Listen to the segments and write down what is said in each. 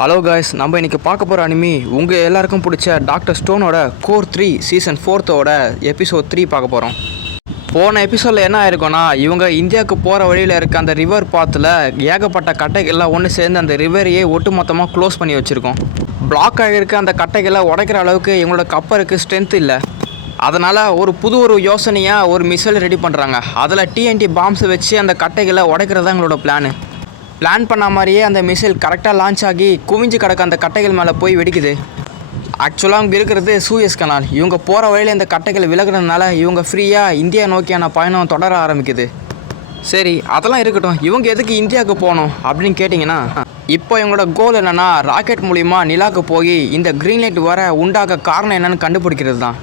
Hello guys, நம்ம இன்றைக்கி பார்க்க போகிற அனிமி உங்கள் எல்லாருக்கும் பிடிச்ச டாக்டர் ஸ்டோனோட கோர் 3 சீசன் 4 எபிசோட் 3 பார்க்க போகிறோம். போன எபிசோடில் என்ன ஆயிருக்கும்னா, இவங்க இந்தியாவுக்கு போகிற வழியில் இருக்க அந்த ரிவர் பாத்தில் ஏகப்பட்ட கட்டைகள்லாம் ஒன்று சேர்ந்து அந்த ரிவரையே ஒட்டுமொத்தமாக க்ளோஸ் பண்ணி வச்சுருக்கோம். பிளாக் ஆகியிருக்க அந்த கட்டைகளை உடைக்கிற அளவுக்கு இவங்களோட கப்பருக்கு ஸ்ட்ரென்த் இல்லை. அதனால் ஒரு யோசனையாக ஒரு மிசைல் ரெடி பண்ணுறாங்க. அதில் டிஎன்டி பாம்ஸ் வச்சு அந்த கட்டைகளை உடைக்கிறது தான் எங்களோட பிளான் பண்ண மாதிரியே அந்த மிசைல் கரெக்டாக லான்ச் ஆகி குவிஞ்சு கிடக்க அந்த கட்டைகள் மேலே போய் வெடிக்குது. ஆக்சுவலாக அவங்க இருக்கிறது சூயஸ் கனால். இவங்க போகிற வழியில் இந்த கட்டைகள் விலகுறதுனால இவங்க ஃப்ரீயாக இந்தியா நோக்கியான பயணம் தொடர ஆரம்பிக்குது. சரி, அதெல்லாம் இருக்கட்டும், இவங்க எதுக்கு இந்தியாவுக்கு போகணும் அப்படின்னு கேட்டிங்கன்னா, இப்போ இவங்களோட கோல் என்னென்னா ராக்கெட் மூலிமா நிலாவுக்கு போய் இந்த க்ரீன் லைட் வர உண்டாக காரணம் என்னென்னு கண்டுபிடிக்கிறது தான்.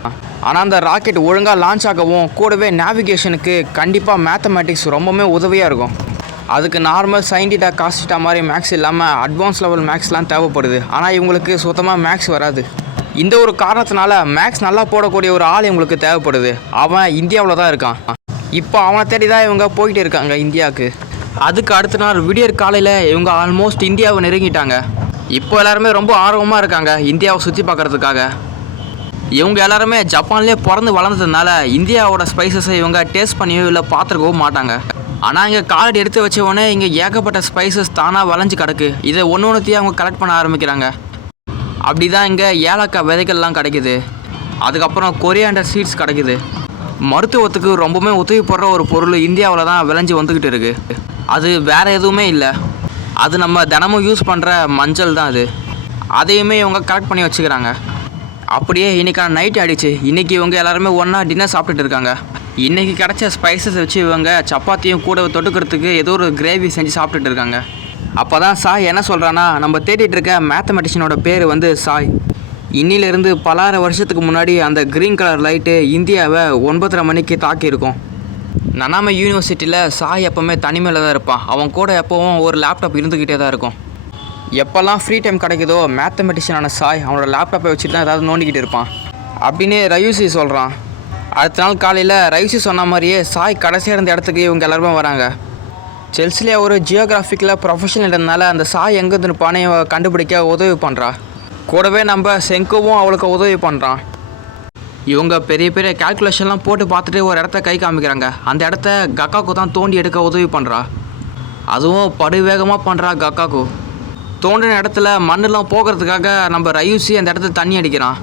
ஆனால் அந்த ராக்கெட் ஒழுங்காக லான்ச் ஆகவும் கூடவே நேவிகேஷனுக்கு கண்டிப்பாக மேத்தமேட்டிக்ஸ் ரொம்பவுமே உதவியாக இருக்கும். அதுக்கு நார்மல் சயின்டிட்டா காஸ்டிட்டா மாதிரி மேக்ஸ் இல்லாமல் அட்வான்ஸ் லெவல் மேக்ஸ்லாம் தேவைப்படுது. ஆனால் இவங்களுக்கு சுத்தமாக மேக்ஸ் வராது. இந்த ஒரு காரணத்தினால மேக்ஸ் நல்லா போடக்கூடிய ஒரு ஆள் இவங்களுக்கு தேவைப்படுது. அவன் இந்தியாவில் தான் இருக்கான். இப்போ அவனை தேடி தான் இவங்க போயிட்டு இருக்காங்க இந்தியாவுக்கு. அதுக்கு அடுத்த நாள் விடியற் காலையில் இவங்க ஆல்மோஸ்ட் இந்தியாவை நெருங்கிட்டாங்க. இப்போ எல்லாருமே ரொம்ப ஆர்வமாக இருக்காங்க இந்தியாவை சுற்றி பார்க்குறதுக்காக. இவங்க எல்லாருமே ஜப்பான்லேயே பிறந்து வளர்ந்ததுனால இந்தியாவோட ஸ்பைசஸை இவங்க டேஸ்ட் பண்ணியோ இல்லை பார்த்துருக்கவும் மாட்டாங்க. ஆனால் இங்கே காலடி எடுத்து வச்சவொடனே இங்கே ஏகப்பட்ட ஸ்பைசஸ் தானாக வளைஞ்சு கிடக்கு. இதை ஒன்றுத்தையும் அவங்க கலெக்ட் பண்ண ஆரம்பிக்கிறாங்க. அப்படி தான் இங்கே ஏலக்காய் விதைகள்லாம் கிடைக்குது. அதுக்கப்புறம் கொரியாண்டர் சீட்ஸ் கிடைக்குது. மருத்துவத்துக்கு ரொம்பவுமே உதவி போடுற ஒரு பொருள் இந்தியாவில் தான் விளைஞ்சி வந்துக்கிட்டு இருக்குது. அது வேறு எதுவுமே இல்லை, அது நம்ம தினமும் யூஸ் பண்ணுற மஞ்சள் தான். அதையுமே இவங்க கலெக்ட் பண்ணி வச்சுக்கிறாங்க. அப்படியே இன்றைக்கான நைட் ஆகிடுச்சு. இன்றைக்கி இவங்க எல்லாருமே ஒன்றா டின்னர் சாப்பிட்டுட்டு இருக்காங்க. இன்றைக்கி கிடச்ச ஸ்பைசஸ் வச்சு இவங்க சப்பாத்தியும் கூட தொட்டுக்கிறதுக்கு ஏதோ ஒரு கிரேவி செஞ்சு சாப்பிட்டுட்டு இருக்காங்க. அப்போ தான் சாய் என்ன சொல்கிறான்னா, நம்ம தேடிட்டு இருக்க மேத்தமெட்டிஷியனோட பேர் சாய். இன்னிலிருந்து பலாயிர வருஷத்துக்கு முன்னாடி அந்த க்ரீன் கலர் லைட்டு இந்தியாவை 9:30 மணிக்கு தாக்கியிருக்கும். நனாமே யூனிவர்சிட்டியில் சாய் எப்போவுமே தனிமையில் தான் இருப்பான். அவன் கூட எப்போவும் ஒரு லேப்டாப் இருந்துக்கிட்டே தான் இருக்கும். எப்போல்லாம் ஃப்ரீ டைம் கிடைக்குதோ மேத்தமெட்டிஷியனான சாய் அவனோட லேப்டாப்பை வச்சுட்டு தான் ஏதாவது நோண்டிக்கிட்டு இருப்பான் அப்படின்னு ரயூசி சொல்கிறான். அடுத்த நாள் காலையில் ரைசி சொன்ன மாதிரியே சாய் கடைசியாக இருந்த இடத்துக்கு இவங்க எல்லாருமே வராங்க. செல்சிலே ஒரு ஜியோகிராஃபிக்கில் ப்ரொஃபஷனல் இருந்தனால அந்த சாய் எங்கே இருப்பானே கண்டுபிடிக்க உதவி பண்ணுறா. கூடவே நம்ம செங்கோவும் அவளுக்கு உதவி பண்ணுறான். இவங்க பெரிய பெரிய கால்குலேஷன்லாம் போட்டு பார்த்துட்டு ஒரு இடத்த கை காமிக்கிறாங்க. அந்த இடத்த கக்காக்கு தான் தோண்டி எடுக்க உதவி பண்ணுறா. அதுவும் படுவேகமாக பண்ணுறா கக்காக்கு. தோண்டின இடத்துல மண்ணெலாம் போகிறதுக்காக நம்ம ரயூசி அந்த இடத்துல தண்ணி அடிக்கிறான்.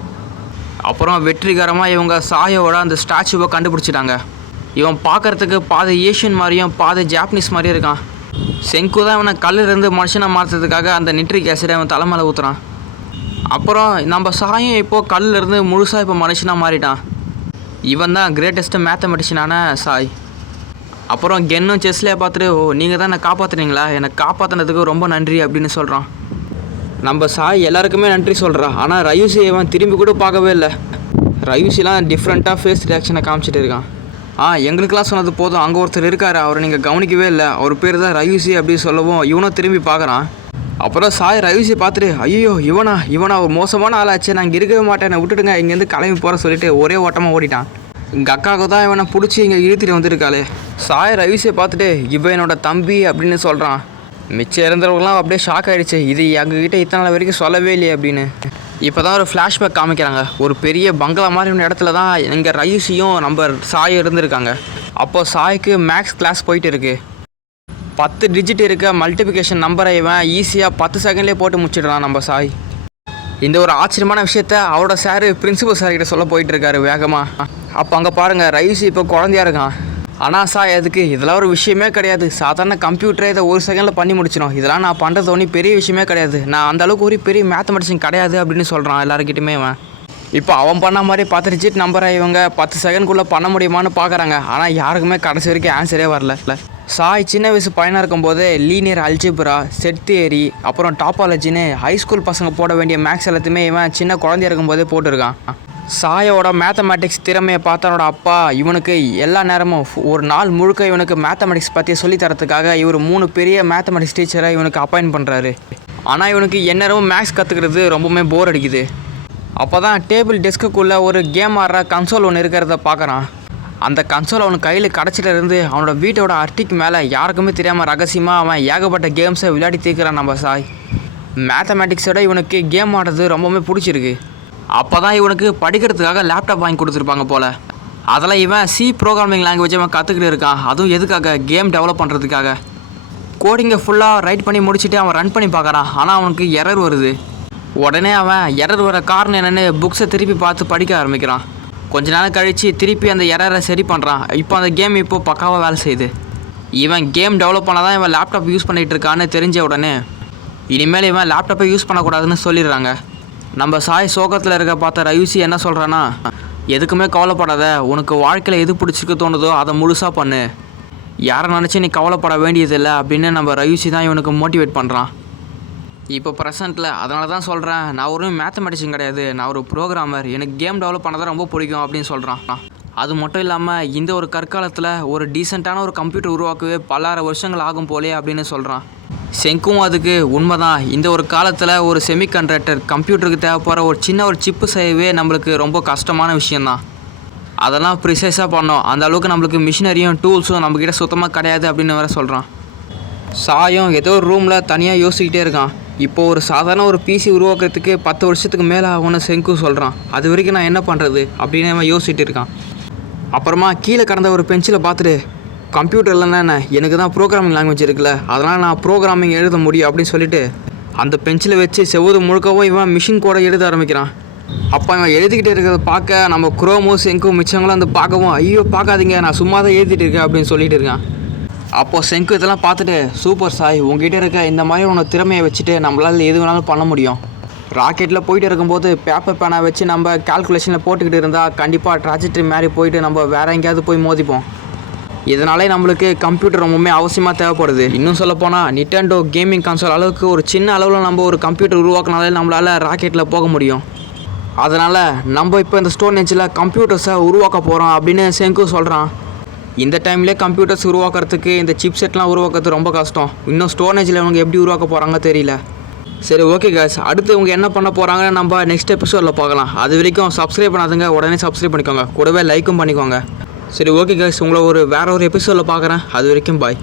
அப்புறம் வெற்றிகரமாக இவங்க சாயோட அந்த ஸ்டாச்சுவை கண்டுபிடிச்சிட்டாங்க. இவன் பார்க்குறதுக்கு பாதி ஏஷியன் மாதிரியும் பாதி ஜாப்பனீஸ் மாதிரியும் இருக்கான். செங்கு தான் இவனை கல்லிருந்து மனுஷனை மாற்றுறதுக்காக அந்த நிட்ரிக் ஆசிடை அவன் தலைமையில் ஊற்றுறான். அப்புறம் நம்ம சாயம் இப்போது கல்லிருந்து முழுசாக இப்போ மனுஷனாக மாறிட்டான். இவன் தான் கிரேட்டஸ்ட்டு மேத்தமெட்டிஷியனான சாய். அப்புறம் கென்னும் செஸ்லேயே பார்த்துட்டு, ஓ நீங்கள் தான் என்னை காப்பாற்றுனீங்களா, என்னை காப்பாற்றினதுக்கு ரொம்ப நன்றி அப்படின்னு சொல்கிறான். நம்ம சாய் எல்லாருக்குமே நன்றி சொல்கிறான். ஆனால் ரயூசி இவன் திரும்பி கூட பார்க்கவே இல்லை. ரயூசிலாம் டிஃப்ரெண்ட்டாக ஃபேஸ் ரியாக்ஷனை காமிச்சிட்டு இருக்கான். எங்களுக்கெல்லாம் சொன்னது போதும், அங்கே ஒருத்தர் இருக்கார், அவரை நீங்கள் கவனிக்கவே இல்லை, அவர் பேர் தான் ரயூசி அப்படின்னு சொல்லவும் இவனும் திரும்பி பார்க்குறான். அப்புறம் சாய் ரயூசியை பார்த்துட்டு, ஐயோ இவனா ஒரு மோசமான ஆளாச்சு, நான் இங்கே இருக்கவே மாட்டேன், என்னை விட்டுடுங்க, இங்கேருந்து கிளம்பி போகிற சொல்லிட்டு ஒரே ஓட்டமாக ஓடிட்டான். எங்கள் அக்காவுக்கு தான் இவனை பிடிச்சி இங்கே இழுத்துட்டு வந்துருக்காளே. சாய் ரயூசியை பார்த்துட்டு, இவன் என்னோட தம்பி அப்படின்னு சொல்கிறான். மிச்சம் இருந்தவங்களாம் அப்படியே ஷாக் ஆகிடுச்சு. இது எங்ககிட்ட இத்தனை நாள் வரைக்கும் சொல்லவே இல்லையே அப்படின்னு. இப்போ தான் ஒரு ஃப்ளாஷ்பேக் காமிக்கிறாங்க. ஒரு பெரிய பங்களா மாதிரி ஒரு இடத்துல தான் இங்கே ரயூசியும் நம்ம சாயும் இருந்திருக்காங்க. அப்போது சாய்க்கு மேக்ஸ் கிளாஸ் போயிட்டு இருக்கு. 10 டிஜிட் இருக்க மல்டிபிகேஷன் நம்பரை இவன் ஈஸியாக 10 செகண்ட்லேயே போட்டு முடிச்சிடுறான் நம்ம சாய். இந்த ஒரு ஆச்சரியமான விஷயத்த அவரோட சார் பிரின்சிபல் சார்கிட்ட சொல்ல போயிட்டுருக்காரு வேகமாக. அப்போ அங்கே பாருங்கள், ரயூசி இப்போ குழந்தையா இருக்கான். ஆனால் சாய் அதுக்கு இதெல்லாம் ஒரு விஷயமே கிடையாது, சாதாரண கம்ப்யூட்டரை இதை 1 செகண்டில் பண்ணி முடிச்சிடும், இதெல்லாம் நான் பண்ணுறது ஒன்றும் பெரிய விஷயமே கிடையாது, நான் அந்தளவுக்கு ஒரு பெரிய மேத்தமெட்டிஷியன் கிடையாது அப்படின்னு சொல்கிறான் எல்லாருக்கிட்டையுமே. அவன் இப்போ அவன் பண்ண மாதிரி 10 டிஜிட் நம்பரை இவங்க 10 செகண்ட்குள்ளே பண்ண முடியுமான்னு பார்க்குறாங்க. ஆனால் யாருக்குமே கடைசி வரைக்கும் ஆன்சரே வரல. சாய் சின்ன வயசு பையனாக இருக்கும்போது லீனியர் அல்ஜிப்ரா, செட் தியரி, அப்புறம் டாப்பாலஜின்னு ஹைஸ்கூல் பசங்க போட வேண்டிய மேக்ஸ் எல்லாத்தையுமே இவன் சின்ன குழந்தையா இருக்கும்போதே போட்டிருக்கான். சாயோட மேத்தமெட்டிக்ஸ் திறமையை பார்த்தவனோட அப்பா இவனுக்கு எல்லா நேரமும் ஒரு நாள் முழுக்க இவனுக்கு மேத்தமெட்டிக்ஸ் பற்றி சொல்லித்தரத்துக்காக இவர் 3 பெரிய மேத்தமெட்டிக்ஸ் டீச்சரை இவனுக்கு அப்பாயின்ட் பண்ணுறாரு. ஆனால் இவனுக்கு எந்நேரமும் மேக்ஸ் கற்றுக்கிறது ரொம்பவுமே போர் அடிக்குது. அப்போ தான் டேபிள் டெஸ்க்குள்ளே ஒரு கேம் ஆடுற கன்சோல் ஒன்று இருக்கிறத பார்க்குறான். அந்த கன்சோல் அவனுக்கு கையில் கிடச்சிட்டு இருந்து அவனோட வீட்டோட அர்ட்டிக்கு மேலே யாருக்குமே தெரியாமல் ரகசியமாக அவன் ஏகப்பட்ட கேம்ஸை விளையாடி தீர்க்கிறான் நம்ம சாய். மேத்தமேட்டிக்ஸோட இவனுக்கு கேம் ஆடுறது ரொம்பவுமே பிடிச்சிருக்கு. அப்போ தான் இவனுக்கு படிக்கிறதுக்காக லேப்டாப் வாங்கி கொடுத்துருப்பாங்க போல். அதெல்லாம் இவன் சி ப்ரோக்ராமிங் லாங்குவேஜ் அவன் கற்றுக்கிட்டு இருக்கான். அதுவும் எதுக்காக? கேம் டெவலப் பண்ணுறதுக்காக. கோடிங்கை ஃபுல்லாக ரைட் பண்ணி முடிச்சுட்டு அவன் ரன் பண்ணி பார்க்குறான். ஆனால் அவனுக்கு எரர் வருது. உடனே அவன் எரர் வர காரணம் என்னென்னு புக்ஸை திருப்பி பார்த்து படிக்க ஆரம்பிக்கிறான். கொஞ்ச நேரம் கழித்து திருப்பி அந்த எரரை சரி பண்ணுறான். இப்போ அந்த கேம் இப்போது பக்காவாக வேலை செய்யுது. இவன் கேம் டெவலப் பண்ண தான் இவன் லேப்டாப் யூஸ் பண்ணிகிட்டு இருக்கான்னு தெரிஞ்ச உடனே இனிமேல் இவன் லேப்டாப்பை யூஸ் பண்ணக்கூடாதுன்னு சொல்லிடுறாங்க. நம்ம சாய் சோகத்தில் இருக்க பார்த்த ரயூசி என்ன சொல்கிறான்னா, எதுக்குமே கவலைப்படாத, உனக்கு வாழ்க்கையில் எது பிடிச்சிருக்கு தோணுதோ அதை முழுசாக பண்ணு, யாரை நினச்சி நீ கவலைப்பட வேண்டியதில்லை அப்படின்னு நம்ம ரயூசி தான் இவனுக்கு மோட்டிவேட் பண்ணுறான். இப்போ ப்ரெசென்ட்டில் அதனால தான் சொல்கிறேன், நான் ஒரு மேத்தமெட்டிஷியன் கிடையாது, நான் ஒரு ப்ரோக்ராமர், எனக்கு கேம் டெவலப் பண்ண தான் ரொம்ப பிடிக்கும் அப்படின்னு சொல்கிறான். அது மட்டும் இல்லாமல் இந்த ஒரு கற்காலத்தில் ஒரு டீசெண்டான ஒரு கம்ப்யூட்டர் உருவாக்கவே பல்லாயிரம் வருஷங்கள் ஆகும் போலே அப்படின்னு சொல்கிறான். செங்கும் அதுக்கு உண்மைதான். இந்த ஒரு காலத்தில் ஒரு செமிகண்டக்டர் கம்ப்யூட்டருக்கு தேவைப்படுற ஒரு சின்ன ஒரு சிப்பு செய்யவே நம்மளுக்கு ரொம்ப கஷ்டமான விஷயந்தான். அதெல்லாம் ப்ரிசைஸாக பண்ணோம். அந்த அளவுக்கு நம்மளுக்கு மிஷினரியும் டூல்ஸும் நம்மக்கிட்ட சுத்தமாக கிடையாது அப்படின்னு வேறு சொல்கிறான். சாயும் ஏதோ ஒரு ரூமில் தனியாக யோசிக்கிட்டே இருக்கான். இப்போது ஒரு சாதாரண ஒரு பிசி உருவாக்குறதுக்கு 10 வருஷத்துக்கு மேலே ஆகும்னு செங்கு சொல்கிறான். அது வரைக்கும் நான் என்ன பண்ணுறது அப்படின்னு அவன் யோசிச்சுட்டு இருக்கான். அப்புறமா கீழே கடந்த ஒரு பெஞ்சில் பார்த்துட்டு, கம்ப்யூட்டரில் என்ன எனக்கு தான் ப்ரோக்ராமிங் லாங்குவேஜ் இருக்குல்ல, அதனால் நான் ப்ரோக்ராமிங் எழுத முடியும் அப்படின்னு சொல்லிட்டு அந்த பெஞ்சில் வச்சு செவ்வது முழுக்கவும் இவன் மிஷின் கோடை எழுத ஆரம்பிக்கிறான். அப்போ இவன் எழுதிக்கிட்டே இருக்கிறத பார்க்க நம்ம குரோமும் செங்கும் மிச்சவங்களும் வந்து பார்க்கவும், ஐயோ பார்க்காதீங்க, நான் சும்மா தான் எழுதிட்டு இருக்கேன் அப்படின்னு சொல்லிட்டு இருக்கான். அப்போது செங்கு இதெல்லாம் பார்த்துட்டு, சூப்பர் சாய், உங்ககிட்ட இருக்க இந்த மாதிரி உன்னோட திறமையை வச்சுட்டு நம்மளால் எது வேணாலும் பண்ண முடியும். ராக்கெட்டில் போயிட்டு இருக்கும்போது பேப்பர் பேனை வச்சு நம்ம கால்குலேஷனில் போட்டுக்கிட்டு இருந்தால் கண்டிப்பாக ட்ராஜெக்டரி மாதிரி போயிட்டு நம்ம வேறு எங்கேயாவது போய் மோதிப்போம். இதனாலே நம்மளுக்கு கம்ப்யூட்டர் ரொம்பவுமே அவசியமாக தேவைப்படுது. இன்னும் சொல்லப்போனால் நிட்டெண்டோ கேமிங் கன்சோல் அளவுக்கு ஒரு சின்ன அளவில் நம்ம ஒரு கம்ப்யூட்டர் உருவாக்கினாலே நம்மளால் ராக்கெட்டில் போக முடியும். அதனால் நம்ம இப்போ இந்த ஸ்டோன் ஏஜில் கம்ப்யூட்டர்ஸை உருவாக்க போகிறோம் அப்படின்னு செங்கு சொல்கிறான். இந்த டைம்லேயே கம்ப்யூட்டர்ஸ் உருவாக்குறதுக்கு இந்த சிப் செட்லாம் உருவாக்குறது ரொம்ப கஷ்டம். இன்னும் ஸ்டோரேஜில் இவங்க எப்படி உருவாக்க போகிறாங்க தெரியல. சரி, ஓகே காய்ஸ், அடுத்து இவங்க என்ன பண்ண போகிறாங்கன்னு நம்ம நெக்ஸ்ட் எபிசோடில் பார்க்கலாம். அது வரைக்கும் சப்ஸ்கிரைப் பண்ணாதுங்க, உடனே சப்ஸ்கிரைப் பண்ணிக்கோங்க, கூடவே லைக்கும் பண்ணிக்கோங்க. சரி, ஓகே காய்ஸ், உங்களை வேறு ஒரு எபிசோடில் பார்க்குறேன். அது வரைக்கும் பாய்.